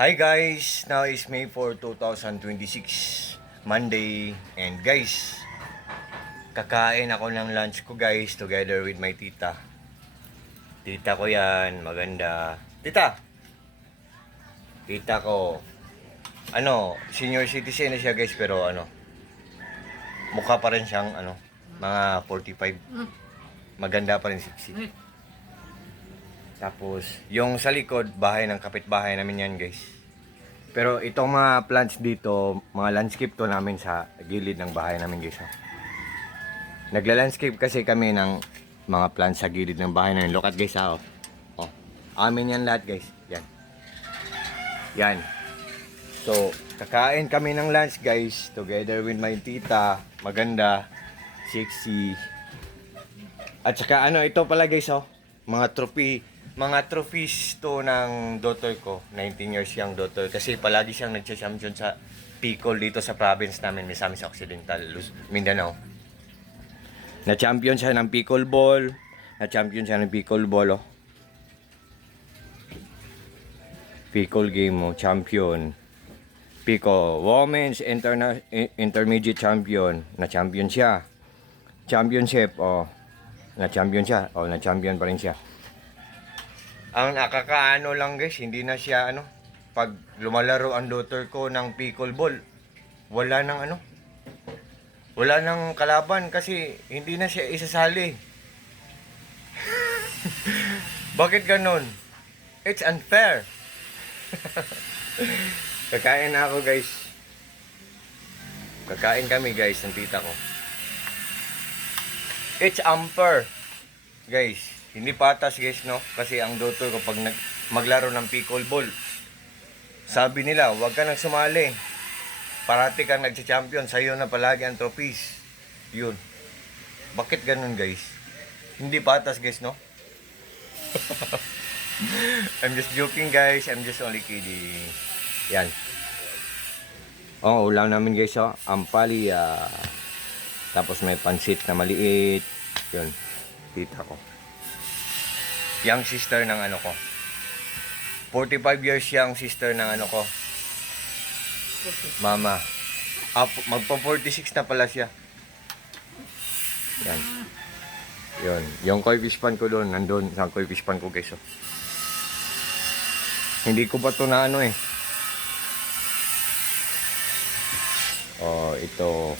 Hi guys, now is May 4, 2026, Monday. And guys, kakain ako ng lunch ko guys, together with my tita. Tita ko yan, maganda. Tita! Tita ko, senior citizen na siya guys, pero mukha pa rin siyang mga 45. Maganda pa rin, sexy. Tapos, yung sa likod, bahay ng kapitbahay namin yan guys. Pero itong mga plants dito, mga landscape to namin sa gilid ng bahay namin guys. Nagla-landscape kasi kami ng mga plants sa gilid ng bahay namin. Look at guys oh. Amin yan lahat guys. Yan. Yan. So, kakain kami ng lunch guys, together with my tita. Maganda, sexy. At saka ito pala guys mga trophies to ng daughter ko, 19 years young daughter, kasi palagi siyang nagcha-champion sa Picol dito sa province namin, Misamis Occidental, Mindanao. Na-champion siya ng Picol Ball, Picol game mo, champion. Picol Women's Intermediate Champion, na-champion siya. Championship, na-champion pa rin siya. Ang nakakaano lang guys, hindi na siya pag lumalaro ang daughter ko ng Picol Ball, wala nang kalaban kasi hindi na siya isasali. Bakit ganon? It's unfair. Kakain na ako guys. Kakain kami guys ng tita ko. It's unfair. Guys, hindi patas guys no, kasi ang daughter ko pag maglaro ng Picol Ball, sabi nila huwag ka nang sumali, parati kang nagcha-champion, sa'yo na palagi ang trophies. Yun, bakit ganun guys? Hindi patas guys no. I'm just joking guys, I'm just only kidding. Yan, ulam namin guys ampalaya, tapos may pansit na maliit. Yun, tita ko, young sister ng ko. 45 years young sister ng ko. Mama. Magpa 46 na pala siya. Yan. Yun. Yung koi fish pan ko doon. Nandun. Saan koi fish pan ko guys Hindi ko pa to na ito.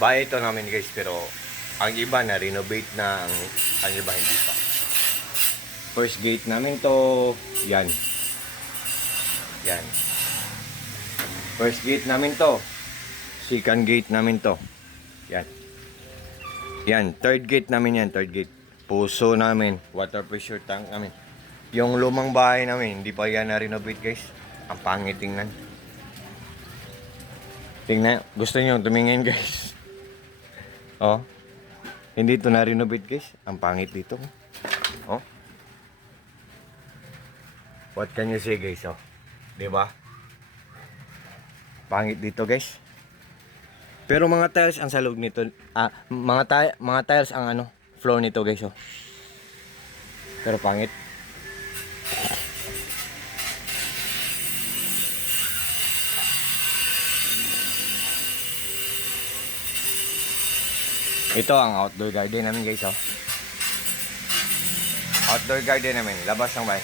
Bahay ito namin guys, pero ang iba na renovate na, ang iba hindi pa. First gate namin to, yan. First gate namin to. Second gate namin to. Yan, third gate namin yan, third gate. Puso namin, water pressure tank namin. Yung lumang bahay namin, hindi pa yan na renovate guys. Ang pangit tingnan. Gusto niyo tumingin guys. Hindi ito na-renovate guys. Ang pangit dito. What can you say guys? Diba? Pangit dito guys. Pero mga tiles ang sa loob nito. Mga tiles ang floor nito guys. Pero pangit. Ito ang outdoor garden namin guys Outdoor garden namin, labas ng bahay.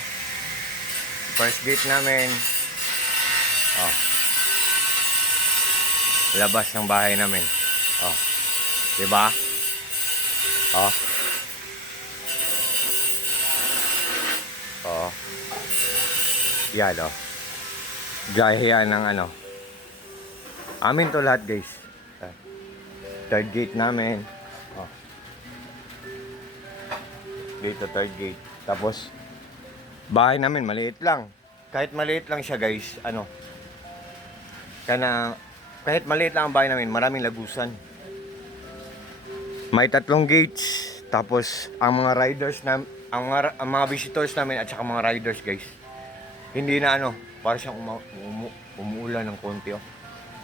First gate namin. Labas ng bahay namin. Diba? Yan Gaya yan ng amin to lahat guys. Third gate namin. Dito third gate. Tapos bahay namin maliit lang. Kahit maliit lang siya guys, kahit maliit lang ang bahay namin, maraming lagusan. May 3 gates. Tapos ang mga riders ang mga visitors namin at saka mga riders guys, hindi na para siyang umuulan ng konti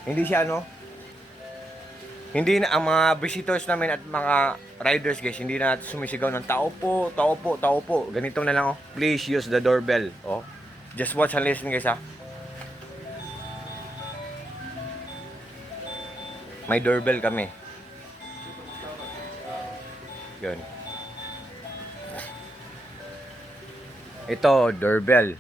Hindi siya Hindi na ang mga visitors namin at mga riders guys, hindi na sumisigaw ng tao po, tao po, tao po. Ganito na lang oh. Please use the doorbell. Oh. Just watch and listen guys ha. May doorbell kami. Yun. Ito, doorbell.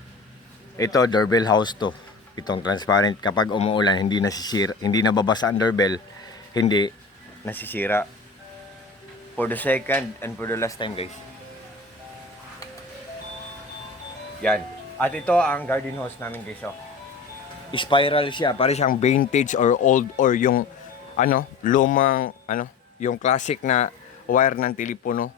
Ito, doorbell house to. Itong transparent. Kapag umuulan, hindi nasisira, hindi nababasa ang doorbell. Hindi nasisira. For the second and for the last time, guys. Yan. At ito ang garden hose namin, guys. Oh. Spiral siya. Para siyang vintage or old or yung lumang, yung classic na wire ng telepono.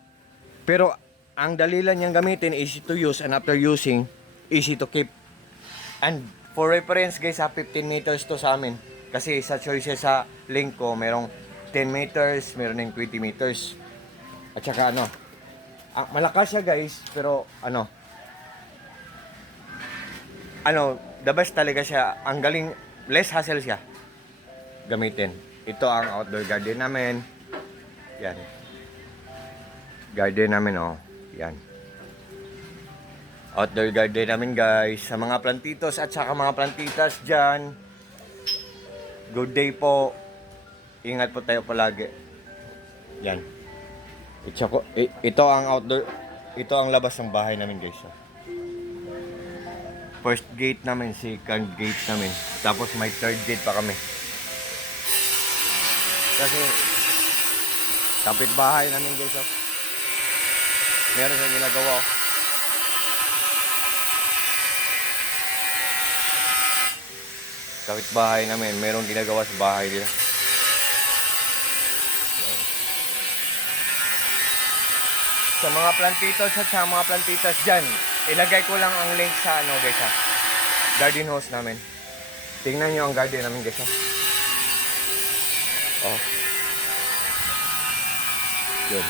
Pero ang dali lang niyang gamitin, easy to use, and after using, easy to keep. And for reference guys, 15 meters to sa amin. Kasi sa choices sa link ko, merong 10 meters, meron ng 20 meters. At saka malakas siya guys, pero the best talaga siya. Ang galing, less hassle siya gamitin. Ito ang outdoor garden namin. Yan. Garden namin oh. Yan. Outdoor garden namin guys. Sa mga plantitos at saka mga plantitas dyan. Good day po. Ingat po tayo palagi. Yan. Ito ang outdoor. Ito ang labas ng bahay namin guys. First gate namin, second gate namin. Tapos may third gate pa kami. Kasi kapit bahay namin guys. Meron siyang ginagawa. Kapit bahay namin, merong ginagawa sa bahay nila. Sa mga plantitos at sa mga plantitas dyan, ilagay ko lang ang link sa guys garden hose namin. Tingnan nyo ang garden namin guys Oh. Yun.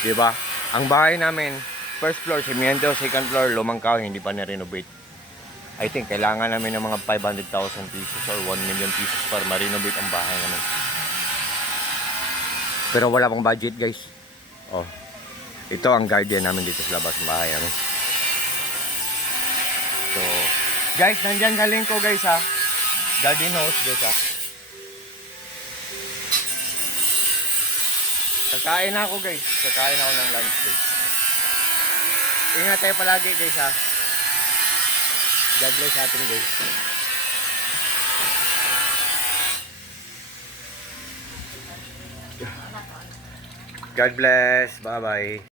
Diba? Ang bahay namin, first floor, semento, second floor, lumang kahoy, hindi pa na-renovate. I think kailangan namin ng mga 500,000 pieces or 1 million pieces para ma-renovate ang bahay namin. Pero wala pang budget guys. Oh. Ito ang garden namin dito sa labas ng bahay namin. So, guys, nandyan sa link ko guys garden house guys Kakain na ako guys. Kakain ako ng lunch guys. Ingat tayo palagi guys God bless atin guys. God bless. Bye bye.